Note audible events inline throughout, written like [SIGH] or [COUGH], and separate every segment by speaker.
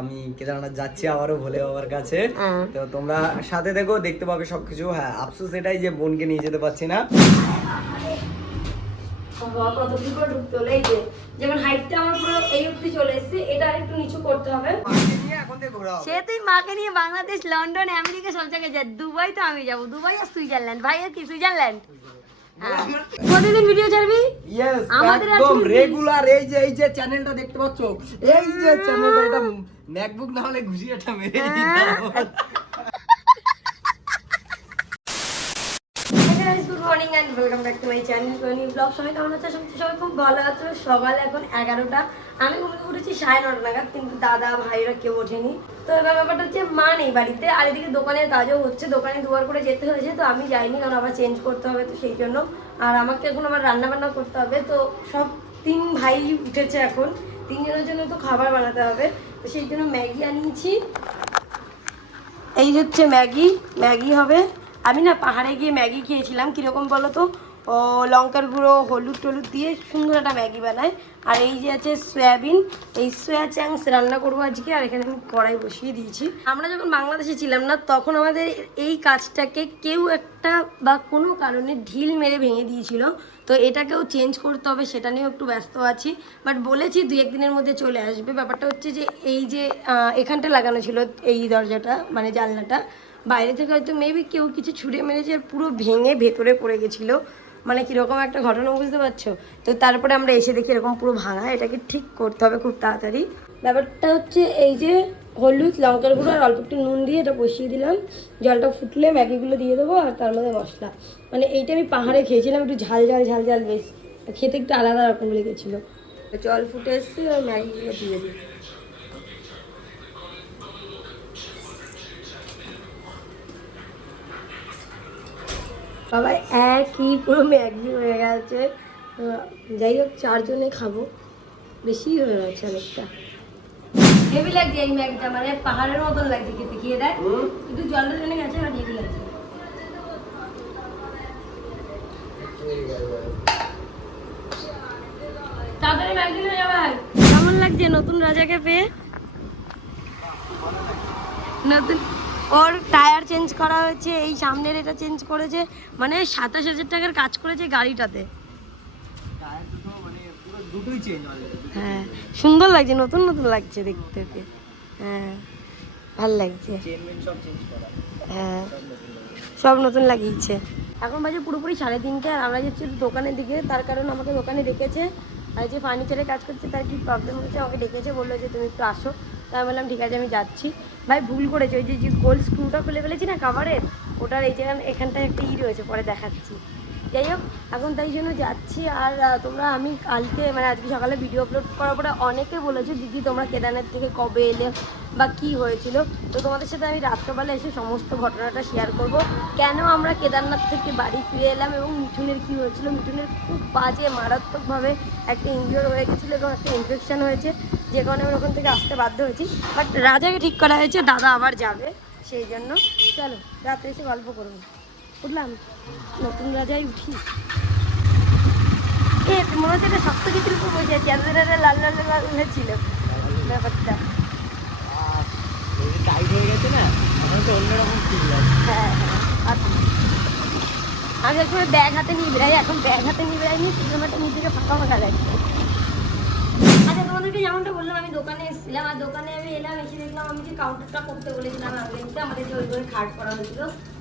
Speaker 1: আমি কেদারনাথ যাচ্ছি আবারও ভোলে বাবার কাছে। হ্যাঁ। তো তোমরা সাথে দেখো দেখতে পাবে সবকিছু। হ্যাঁ আফসোস এটাই যে বোনকে নিয়ে যেতে পারছি না।
Speaker 2: সে তুই মাকে নিয়ে বাংলাদেশ লন্ডন আমেরিকা সব জায়গায় যা দুবাই তো আমি যাব। দুবাই আর সুইজারল্যান্ড। ভাই আর কি সুইজারল্যান্ড? হ্যাঁ। প্রতিদিন ভিডিও ছাড়বি?
Speaker 1: আমাদের একদম রেগুলার এই যে এই যে চ্যানেলটা দেখতে পাচ্ছ? এই যে চ্যানেলটা এটা ম্যাকবুক না হলে ঘুষিয়েটা মেরে।
Speaker 2: Morning and welcome back to my channel Tony vlog সবাই সবাই খুব ভালো এখন এগারোটা। আমি সাড়ে নটা নাগাদ, কিন্তু দাদা, ভাইরা কেউ ওঠেনি। তো এবার ব্যাপারটা হচ্ছে, মা নেই বাড়িতে। আর এদিকে কাজও হচ্ছে। দোকানে দুবার করে যেতে হয়েছে, তো আমি যাইনি, কারণ আবার চেঞ্জ করতে হবে তো সেই জন্য। আর আমাকে এখন রান্না বান্না করতে হবে। তো সব তিন ভাই উঠেছে এখন। তিনজনের জন্য তো খাবার বানাতে হবে। তো সেই জন্য ম্যাগি আনিয়েছি। এই হচ্ছে ম্যাগি ম্যাগি হবে। আমি না পাহাড়ে গিয়ে ম্যাগি খেয়েছিলাম, কীরকম বলো তো? ও, লঙ্কার গুঁড়ো, হলুদ টলুদ দিয়ে সুন্দর একটা ম্যাগি বানায়। আর এই যে আছে সয়াবিন, এই সয়া চ্যাংস রান্না করব আজকে, আর এখানে আমি কড়াই বসিয়ে দিয়েছি। আমরা যখন বাংলাদেশে ছিলাম না, তখন আমাদের এই কাজটাকে কেউ একটা বা কোনো কারণে ঢিল মেরে ভেঙে দিয়েছিল। তো এটাকেও চেঞ্জ করতে হবে, সেটা নিয়েও একটু ব্যস্ত আছি। বাট বলেছি দুই একদিনের মধ্যে চলে আসবে। ব্যাপারটা হচ্ছে যে এই যে এখানটা লাগানো ছিল, এই দরজাটা মানে জানলাটা, বাইরে থেকে হয়তো মেবি কেউ কিছু ছুঁড়ে মেরেছে পুরো ভেঙে ভেতরে পড়ে গেছিল। মানে কীরকম একটা ঘটনা, বুঝতে পারছ? তো তারপরে আমরা এসে দেখি এরকম পুরো ভাঙা, এটাকে ঠিক করতে হবে খুব তাড়াতাড়ি। ব্যাপারটা হচ্ছে এই যে হলুদ, লঙ্কার গুঁড়ো আর অল্প একটু নুন দিয়ে এটা বসিয়ে দিলাম। জলটা ফুটলে ম্যাগিগুলো দিয়ে দেবো আর তার মধ্যে মশলা। মানে এইটা আমি পাহাড়ে খেয়েছিলাম, একটু ঝাল ঝাল ঝাল ঝাল বেশ। খেতে একটু আলাদা রকম লেগেছিলো। জল ফুটে এসছে আর ম্যাগিগুলো দিয়ে দিই। বাবা একই, পুরো ম্যাগি হয়ে গেছে। যাই হোক, চারজনে খাব। বেশি হয়ে গেছে অনেকটা। হেভি লাগছে এই ম্যাগিটা মানে পাহাড়ের মতন লাগছে খেতে খেয়ে দেখ। কিন্তু জলটা টেনে গেছে আর হেভি লাগছে। তাড়াতাড়ি ম্যাগি হয়ে যাবে কেমন লাগছে নতুন রাজাকে পেয়ে নতুন ওর টায়ার চেঞ্জ করা হয়েছে এই সামনের এটা চেঞ্জ করেছে মানে সাতাশ হাজার টাকার কাজ করেছে গাড়িটাতে। দুটোই চেঞ্জ হ্যাঁ। সুন্দর লাগছে নতুন নতুন লাগছে দেখতে হ্যাঁ ভালো লাগছে।
Speaker 1: সব হ্যাঁ সব
Speaker 2: নতুন নতুন। সব নতুন লাগিয়েছে। এখন বাজে পুরোপুরি সাড়ে তিনটে আর আমরা যাচ্ছি দোকানের দিকে। তার কারণ আমাকে দোকানে ডেকেছে। আর যে ফার্নিচারে কাজ করছে তার কি প্রবলেম হচ্ছে আমাকে ডেকেছে বলল যে তুমি একটু আসো। তাই আমি বললাম ঠিক আছে আমি যাচ্ছি। ভাই ভুল করেছে ওই যে যে গোল স্ক্রুটা খুলে ফেলেছি না কাভারের ওটার এই জায়গায় এখানটায় একটা ই রয়েছে পরে দেখাচ্ছি। যাই হোক, এখন তাই জন্য যাচ্ছি আর তোমরা আমি কালকে মানে আজকে সকালে ভিডিও আপলোড করার পরে অনেকে বলেছ, দিদি, তোমরা কেদারনাথ থেকে কবে এলে বা কি হয়েছিল? তো তোমাদের সাথে আমি রাত্রেবেলা এসে সমস্ত ঘটনাটা শেয়ার করব। কেন আমরা কেদারনাথ থেকে বাড়ি ফিরে এলাম এবং মিঠুনের কি হয়েছিল? মিঠুনের খুব বাজে, মারাত্মকভাবে একটা ইনজিওর হয়ে গেছিল এবং একটা ইনফেকশান হয়েছে, যে কারণে আমরা ওখান থেকে আসতে বাধ্য হয়েছি। বাট রাজাকে ঠিক করা হয়েছে, দাদা আবার যাবে, সেই জন্য। চলো, রাত্রে এসে গল্প করব উঠলাম। নতুন রাজাই উঠি। এ মনে হচ্ছে এটা শক্ত কিছুর উপর বসে আছে। এতদিন লাল লাল লাল ছিল ব্যাপারটা।
Speaker 1: টাইট হয়ে গেছে না হ্যাঁ।
Speaker 2: আমি সবসময় ব্যাগ হাতে নিয়ে বেড়াই। এখন ব্যাগ হাতে নিয়ে বেড়াই নিয়ে কিলোমিটার নিচ থেকে ফাঁকা ফাঁকা লাগছে। আচ্ছা তোমাদেরকে যেমনটা বললাম, আমি দোকানে এসেছিলাম। আর দোকানে আমি এলাম, এসে দেখলাম আমি যে কাউন্টারটা করতে বলেছিলাম আগেতে আমাদের যে ওই করে খাট করা হয়েছিল।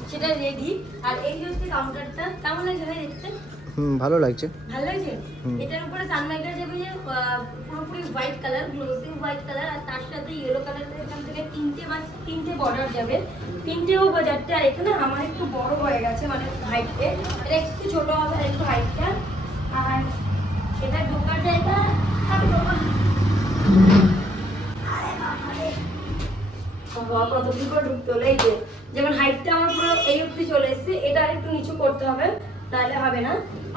Speaker 2: সেটা রেডি আর এই হচ্ছে কাউন্টারটা কেমন লাগছে ভাই দেখতে?
Speaker 1: হুম ভালো লাগছে।
Speaker 2: ভালো লাগছে? এটার উপরে সানমাইকার যাবে যে পুরোপুরি white colour glossy white colour আর তার সাথে ইয়েলো কালারের এখান থেকে তিনটে বা তিনটে বর্ডার যাবে। তিনটেও বা চারটে আর এখানে আমার একটু বড় হয়ে গেছে মানে হাইটে এটা একটু ছোট হবে আর একটু হাইটটা আর এটা ঢোকার জায়গা আমি ঢোকার বাবা, কত করে ঢুকতে হলো। এই যেমন হাইটটা আমার পুরো এই অবধি চলে এসেছে এটা আরেকটু নিচু করতে হবে তাহলে হবে না।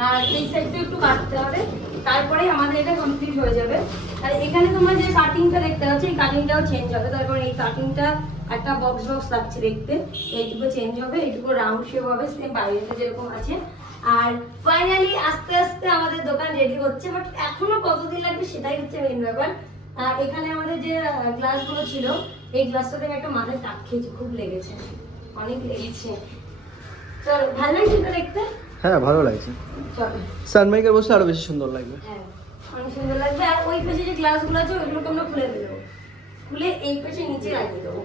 Speaker 2: আর এই সাইডটা একটু কাটতে হবে তারপরেই আমাদের এটা কমপ্লিট হয়ে যাবে। আর এখানে তোমার যে কাটিংটা দেখতে পাচ্ছ এই কাটিংটাও চেঞ্জ হবে। তারপরে এই কাটিংটা একটা বক্স বক্স লাগছে দেখতে এইটুকু চেঞ্জ হবে এইটুকু রাউন্ড শেপ হবে সেম বাইরেতে যেরকম আছে। আর ফাইনালি আস্তে আস্তে আমাদের দোকান রেডি হচ্ছে বাট এখনও কতদিন লাগবে সেটাই হচ্ছে মেন ব্যাপার। এখানে আমাদের যে গ্লাসগুলো ছিল এই গ্লাসটা থেকে একটা মাথায় টাক খেয়েছে খুব লেগেছে। অনেক লেগেছে। চলো ভালো লাগছে তো দেখতে?
Speaker 1: হ্যাঁ ভালো লাগছে। সানমাইকের বসলে আরও বেশি সুন্দর লাগবে। হ্যাঁ
Speaker 2: অনেক সুন্দর লাগবে। আর ওই পাশে যে গ্লাসগুলো আছে ওইগুলোকে আমরা খুলে দেবো খুলে এই পাশে নিচে লাগিয়ে দেবো।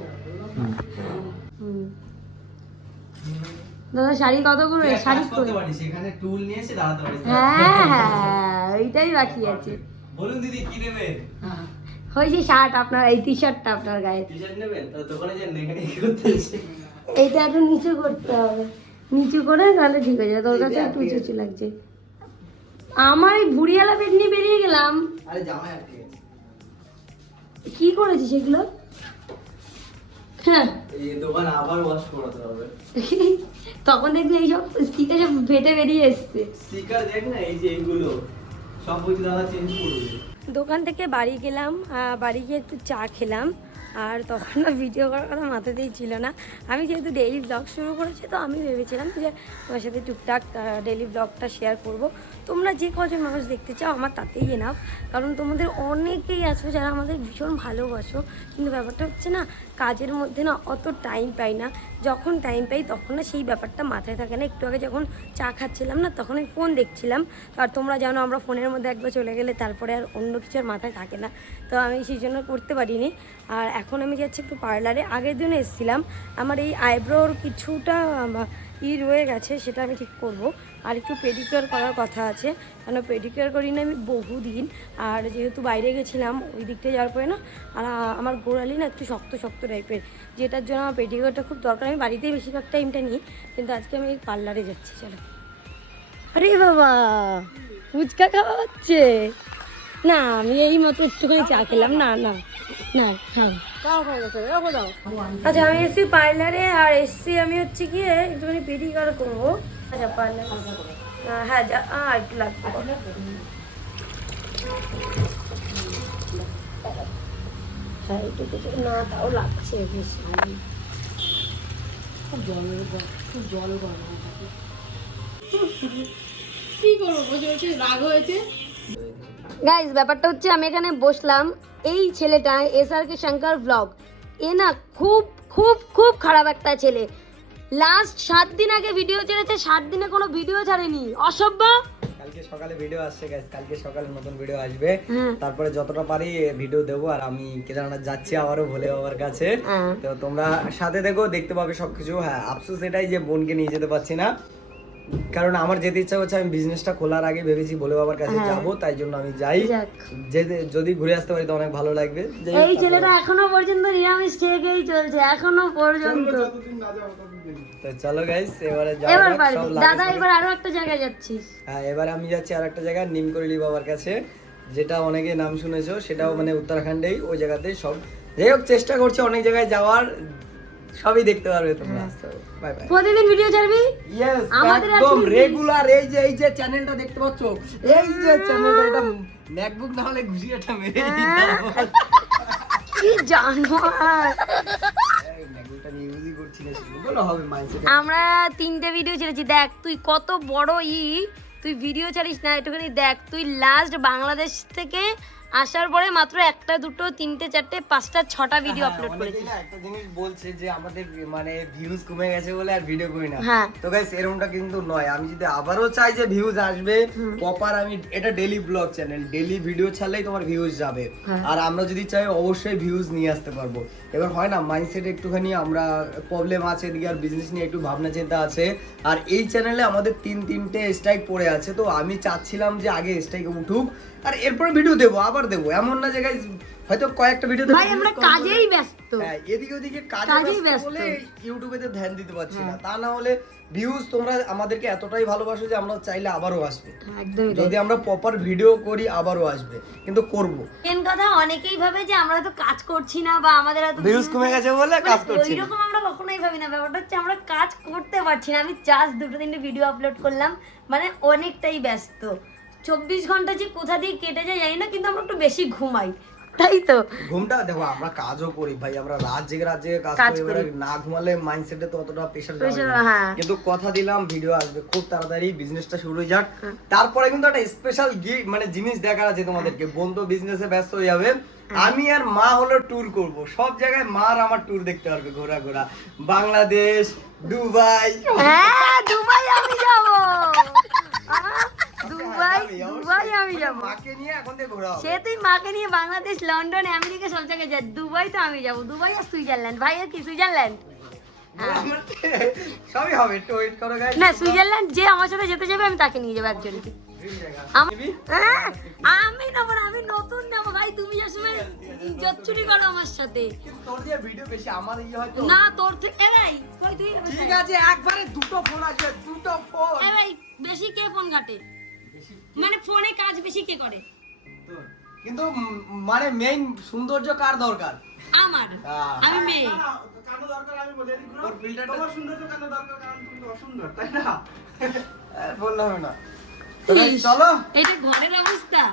Speaker 2: দাদা শাড়ি কত করে? শাড়ি করে
Speaker 1: সেখানে টুল নিয়ে এসে দাঁড়াতে পারিস।
Speaker 2: হ্যাঁ [LAUGHS] হ্যাঁ এইটাই বাকি আছে।
Speaker 1: বলুন দিদি কি নেবেন? ওই
Speaker 2: যে শার্ট আপনার এই টি শার্টটা আপনার গায়ে। এইটা একটু নিচু করতে হবে। নিচু করে তাহলে ঠিক হয়ে যাবে। তোর কাছে একটু উঁচু উঁচু লাগছে। আমার এই বুড়িয়ালা পেট নিয়ে বেরিয়ে গেলাম। কি করেছি সেগুলো হ্যাঁ। তখন দেখবি এইসব স্টিকার সব ফেটে বেরিয়ে এসছে।
Speaker 1: স্টিকার দেখ না এই যে এইগুলো সব দাদা চেঞ্জ করবে
Speaker 2: দোকান থেকে বাড়ি গেলাম বাড়ি গিয়ে একটু চা খেলাম। আর তখন না ভিডিও করার কথা মাথাতেই ছিল না। আমি যেহেতু ডেইলি ব্লগ শুরু করেছি, তো আমি ভেবেছিলাম যে তোমার সাথে টুকটাক ডেইলি ব্লগটা শেয়ার করব। তোমরা যে কজন মানুষ দেখতে চাও, আমার তাতেই এনাফ কারণ তোমাদের অনেকেই আছো যারা আমাদের ভীষণ ভালোবাসো। কিন্তু ব্যাপারটা হচ্ছে না, কাজের মধ্যে না অত টাইম পাই না। যখন টাইম পাই তখন না সেই ব্যাপারটা মাথায় থাকে না। একটু আগে যখন চা খাচ্ছিলাম না, তখন আমি ফোন দেখছিলাম। আর তোমরা জানো আমরা ফোনের মধ্যে একবার চলে গেলে তারপরে আর অন্য কিছু আর মাথায় থাকে না। তো আমি সেই জন্য করতে পারিনি। আর এখন আমি যাচ্ছি একটু পার্লারে আগের দিনও এসেছিলাম। আমার এই আইব্রোর কিছুটা ই রয়ে গেছে, সেটা আমি ঠিক করব। আর একটু পেডিকিওর করার কথা আছে, কেন পেডিকিওর করি না আমি বহুদিন। আর যেহেতু বাইরে গেছিলাম, ওই দিকটা যাওয়ার পরে না, আর আমার গোড়ালি না একটু শক্ত শক্ত টাইপের যেটার জন্য আমার পেডিকিওরটা খুব দরকার, আমি বাড়িতেই বেশিরভাগ টাইমটা নিই, কিন্তু আজকে আমি পার্লারে যাচ্ছি, চলো। আরে বাবা, ফুচকা খাওয়া হচ্ছে? না আমি এই মাত্র একটুখানি চা খেলাম। না না না খাও। আচ্ছা আমি এসছি পার্লারে আর এসছি আমি হচ্ছে গিয়ে একটুখানি পেডিকিওর করব। আচ্ছা পার্লার। হ্যাঁ যা আহ, একটু লাগবে। হ্যাঁ না তাও লাগছে বেশ।
Speaker 1: খুব জল খুব জল গরম
Speaker 2: কি করব? বসে বসে রাগ হয়েছে? গাইজ ব্যাপারটা হচ্ছে আমি এখানে বসলাম এই ছেলেটা S R K Shankar vlog এ না খুব খুব খুব খারাপ একটা ছেলে। লাস্ট সাত দিন আগে ভিডিও ছেড়েছে সাত দিনে কোনো ভিডিও ছাড়েনি। অসভ্য?
Speaker 1: কালকে সকালে ভিডিও আসছে গাইস কালকে সকালে নতুন ভিডিও আসবে। হ্যাঁ। তারপরে যতটা পারি ভিডিও দেবো আর আমি কেদারনাথ যাচ্ছি আবারও ভোলে বাবার কাছে। হ্যাঁ। তো তোমরা সাথে দেখো দেখতে পাবে সবকিছু। হ্যাঁ আফসোস এটাই যে বোনকে নিয়ে যেতে পারছি না। কারণ আমার যেতে ইচ্ছা হচ্ছে আমি বিজনেসটা খোলার আগে ভেবেছি বলে বাবার কাছে হ্যাঁ। যাব তাই জন্য আমি যাই। যদি ঘুরে আসতে পারি তো অনেক ভালো লাগবে।
Speaker 2: এই ছেলেটা এখনও পর্যন্ত নিরামিষ খেয়ে খেয়েই চলছে এখনও পর্যন্ত।
Speaker 1: তো চলো গাইস এবারে
Speaker 2: দাদা এবার আরও একটা জায়গায় যাচ্ছিস।
Speaker 1: হ্যাঁ এবার আমি যাচ্ছি আর একটা জায়গা নিমকরলি বাবার কাছে যেটা অনেকে নাম শুনেছো সেটাও মানে উত্তরাখণ্ডেই ওই জায়গাতেই সব যাই হোক চেষ্টা করছি অনেক জায়গায় যাওয়ার। সবই দেখতে পারবে তোমরা। বাই বাই
Speaker 2: প্রতিদিন ভিডিও ছাড়বি?
Speaker 1: আমাদের একদম রেগুলার এই যে এই যে চ্যানেলটা দেখতে পাচ্ছ এই যে চ্যানেলটা এটা ম্যাকবুক না হলে ঘুষি একটা মেরে কি হবে মাইন্ডসেট
Speaker 2: আমরা তিনটে ভিডিও ছেড়েছি। দেখ তুই কত বড় ই। তুই ভিডিও ছাড়িস না একটুখানি দেখ। তুই লাস্ট বাংলাদেশ থেকে আসার পরে মাত্র একটা দুটো তিনটে চারটে পাঁচটা ছটা ভিডিও আপলোড করেছিস
Speaker 1: না একটা জিনিস বলছে যে আমাদের মানে ভিউজ কমে গেছে বলে আর ভিডিও করি না। হ্যাঁ। তো গাইস এরকমটা কিন্তু নয়। আমি যদি আবারও চাই যে ভিউজ আসবে প্রপার আমি এটা daily vlog channel daily video ছাড়লেই তোমার ভিউজ যাবে। হ্যাঁ। আর আমরা যদি চাই অবশ্যই ভিউজ নিয়ে আসতে পারব। এবার হয় না মাইন্ডসেট একটুখানি আমরা প্রবলেম আছে এদিকে আর বিজনেস নিয়ে একটু ভাবনা চিন্তা আছে। আর এই চ্যানেলে আমাদের তিন তিনটে স্ট্রাইক পড়ে আছে। তো আমি চাচ্ছিলাম যে আগে স্ট্রাইক উঠুক। আর এরপরে ভিডিও দেবো। আবার দেবো। এমন না যে guys হয়তো কয়েকটা ভিডিও
Speaker 2: ভাই আমরা কাজেই ব্যস্ত। হ্যাঁ
Speaker 1: এদিকে ওদিকে কাজে ব্যস্ত। বলে ইউটিউবে তো ধ্যান দিতে পারছি না। তা না হলে ভিউজ তোমরা আমাদেরকে এতটাই ভালোবাসো যে আমরা চাইলে আবারও আসবে। একদমই যদি আমরা প্রপার ভিডিও করি আবারও আসবে। কিন্তু করব।
Speaker 2: মেন কথা অনেকেই ভাবে যে আমরা তো কাজ করছি না বা আমাদের এত
Speaker 1: ভিউজ কমে গেছে বলে কাজ করছি
Speaker 2: না। ওইরকম আমরা কখনোই ভাবি না। ব্যাপারটা হচ্ছে আমরা কাজ করতে পারছি না। আমি জাস্ট দুটো তিনটে ভিডিও আপলোড করলাম। মানে অনেকটাই ব্যস্ত। চব্বিশ ঘণ্টা যে কোথা দিয়ে কেটে যায় জানি না কিন্তু আমরা একটু বেশি ঘুমাই। তাই তো?
Speaker 1: ঘুমটা দেখো আমরা কাজও করি ভাই আমরা রাত জেগে রাত জেগে কাজ করি না ঘুমালে মাইন্ডসেটে তো অতটা প্রেশার হ্যাঁ। কিন্তু কথা দিলাম ভিডিও আসবে খুব তাড়াতাড়ি বিজনেসটা শুরু হয়ে যাক। তারপরে কিন্তু একটা স্পেশাল মানে জিনিস দেখার আছে তোমাদেরকে বন্ধু বিজনেসে ব্যস্ত হয়ে যাবে। আমি আর মা হলো ট্যুর করব। সব জায়গায় মার আমার ট্যুর দেখতে পারবে ঘোরা ঘোরা। বাংলাদেশ দুবাই।
Speaker 2: হ্যাঁ দুবাই আমি যাব। দুবাই হ্যাঁ, দুবাই আমি যাব।
Speaker 1: মাকে নিয়ে এখন থেকে ঘোরা
Speaker 2: সে তুই মাকে নিয়ে বাংলাদেশ লন্ডন আমেরিকা সব জায়গায় যা দুবাই তো আমি যাব। দুবাই আর সুইজারল্যান্ড। ভাই আর কি সুইজারল্যান্ড?
Speaker 1: সবই হবে একটু ওয়েট করো গাইস না
Speaker 2: সুইজারল্যান্ড যে আমার সাথে যেতে যাবে আমি তাকে নিয়ে যাব একজনকে। আম- হ্যাঁ, আমি নেব না আমি নতুন নেব। ভাই তুমি ইজ্জত চুরি করো আমার সাথে।
Speaker 1: তোর দিয়ে ভিডিও বেশি আমার ইয়ে হয়তো
Speaker 2: না তোর থেকে এ ভাই কই তুই?
Speaker 1: ঠিক আছে একবারে দুটো ফোন আসবে দুটো ফোন
Speaker 2: এ ভাই বেশি কে ফোন ঘাটে? মানে ফোনে কাজ বেশি কে করে?
Speaker 1: কিন্তু মানে মেইন সৌন্দর্য কার দরকার?
Speaker 2: আমার। আমি মেয়ে।
Speaker 1: কেন দরকার আমি বলে দিই তোর filter তোমার সৌন্দর্য কেন দরকার কারণ তুমি অসুন্দর তাই না? [LAUGHS] আহ, না।
Speaker 2: তো চলো। এটা ঘরের অবস্থা।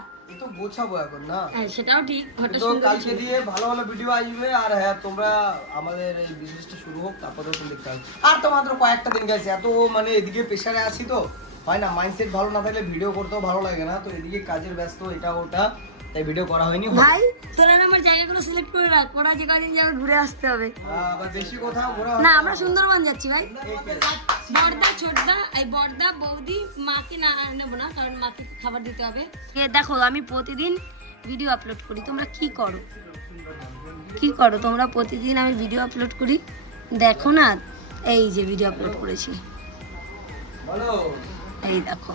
Speaker 1: তো গোছাবো এখন না?
Speaker 2: হ্যাঁ সেটাও ঠিক ঘরটা সুন্দর
Speaker 1: কালকে দিয়ে ভালো ভালো ভিডিও আসবে আর হ্যাঁ তোমরা আমাদের এই বিজনেসটা শুরু হোক তারপরে তুমি দেখতে আর তো মাত্র কয়েকটা দিন গেছে এত মানে এদিকে প্রেশারে আছি তো। হয় না মাইন্ডসেট ভালো না থাকলে ভিডিও করতেও ভালো লাগে না। তো এদিকে কাজের ব্যস্ত এটা ওটা তাই ভিডিও করা হয়নি।
Speaker 2: ভাই তোরা না আমার জায়গাগুলো সিলেক্ট করে রাখ। ওরা যে কদিন যাবে ঘুরে আসতে হবে।
Speaker 1: আবার বেশি কোথাও ঘোরা
Speaker 2: না আমরা সুন্দরবন যাচ্ছি ভাই? বর্দা ছোটদা এই বর্দা বৌদি মাকে না নেব না কারণ মাকে খাবার দিতে হবে। এ দেখো আমি প্রতিদিন ভিডিও আপলোড করি। তোমরা কি করো? কি করো? তোমরা প্রতিদিন আমি ভিডিও আপলোড করি? দেখো না এই যে ভিডিও আপলোড করেছি। বলো। এই দেখো